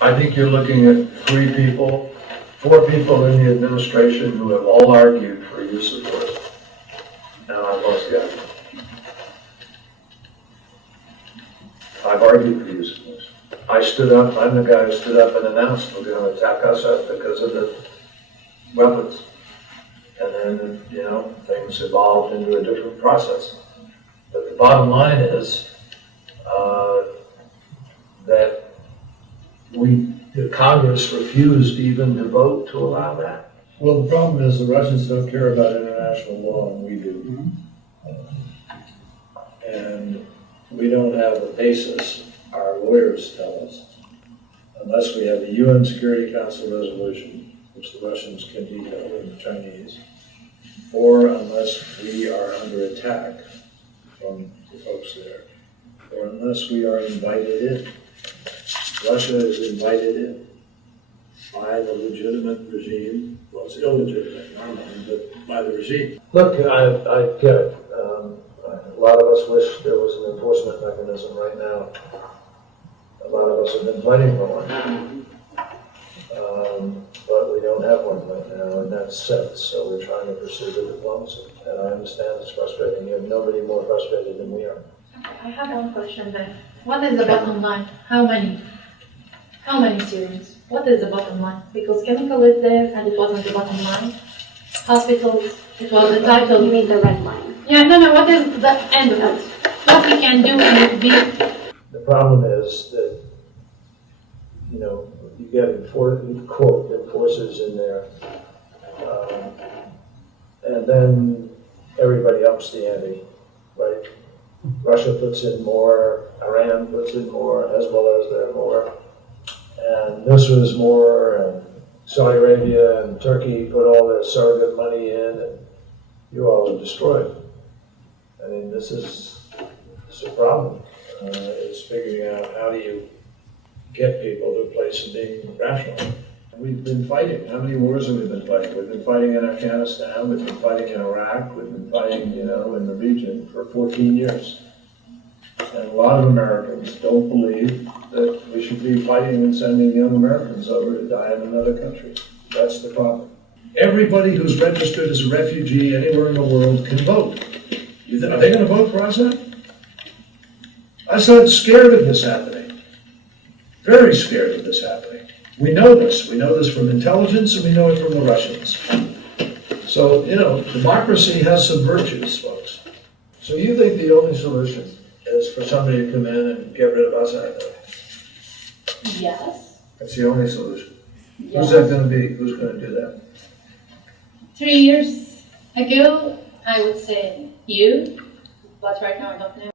I think you're looking at 4 people in the administration who have all argued for use of force. And I've lost the argument. I've argued for use of force. I stood up, I'm the guy who stood up and announced we're going to attack us because of the weapons. And then, you know, things evolved into a different process. But the bottom line is that the Congress refused even to vote to allow that. Well, the problem is the Russians don't care about international law, and we do. And we don't have the basis, our lawyers tell us, unless we have the UN Security Council resolution, which the Russians can veto and the Chinese, or unless we are under attack from the folks there, or unless we are invited in. Russia is invited in by the legitimate regime. Well, it's illegitimate normally, but by the regime. Look, I get it. A lot of us wish there was an enforcement mechanism right now. A lot of us have been fighting for one. But we don't have one right now in that sense, so we're trying to pursue the diplomacy. And I understand it's frustrating. You have nobody more frustrated than we are. I have one question then. What is the bottom line? How many Syrians? What is the bottom line? Because chemical is there and it wasn't the bottom line. Hospitals, it was the title. You mean the red line? Yeah, no, what is the end of it? What we can do and it be? The problem is that, you know, you get quote enforcers in there, and then everybody ups the ante, right? Russia puts in more, Iran puts in more, Hezbollah is there more, and Nusra is more, and Saudi Arabia and Turkey put all their surrogate money in, and you all are destroyed. I mean, this is a problem. It's figuring out how do you get people to a place of being rational. We've been fighting. How many wars have we been fighting? We've been fighting in Afghanistan, we've been fighting in Iraq, we've been fighting, you know, in the region for 14 years. And a lot of Americans don't believe that we should be fighting and sending young Americans over to die in another country. That's the problem. Everybody who's registered as a refugee anywhere in the world can vote. Are they going to vote for Assad? Assad's scared of this happening. Very scared of this happening. We know this. We know this from intelligence and we know it from the Russians. So, you know, democracy has some virtues, folks. So you think the only solution is for somebody to come in and get rid of Assad? Yes. That's the only solution. Yes. Who's that going to be? Who's going to do that? 3 years ago, I would say you, but right now I don't know.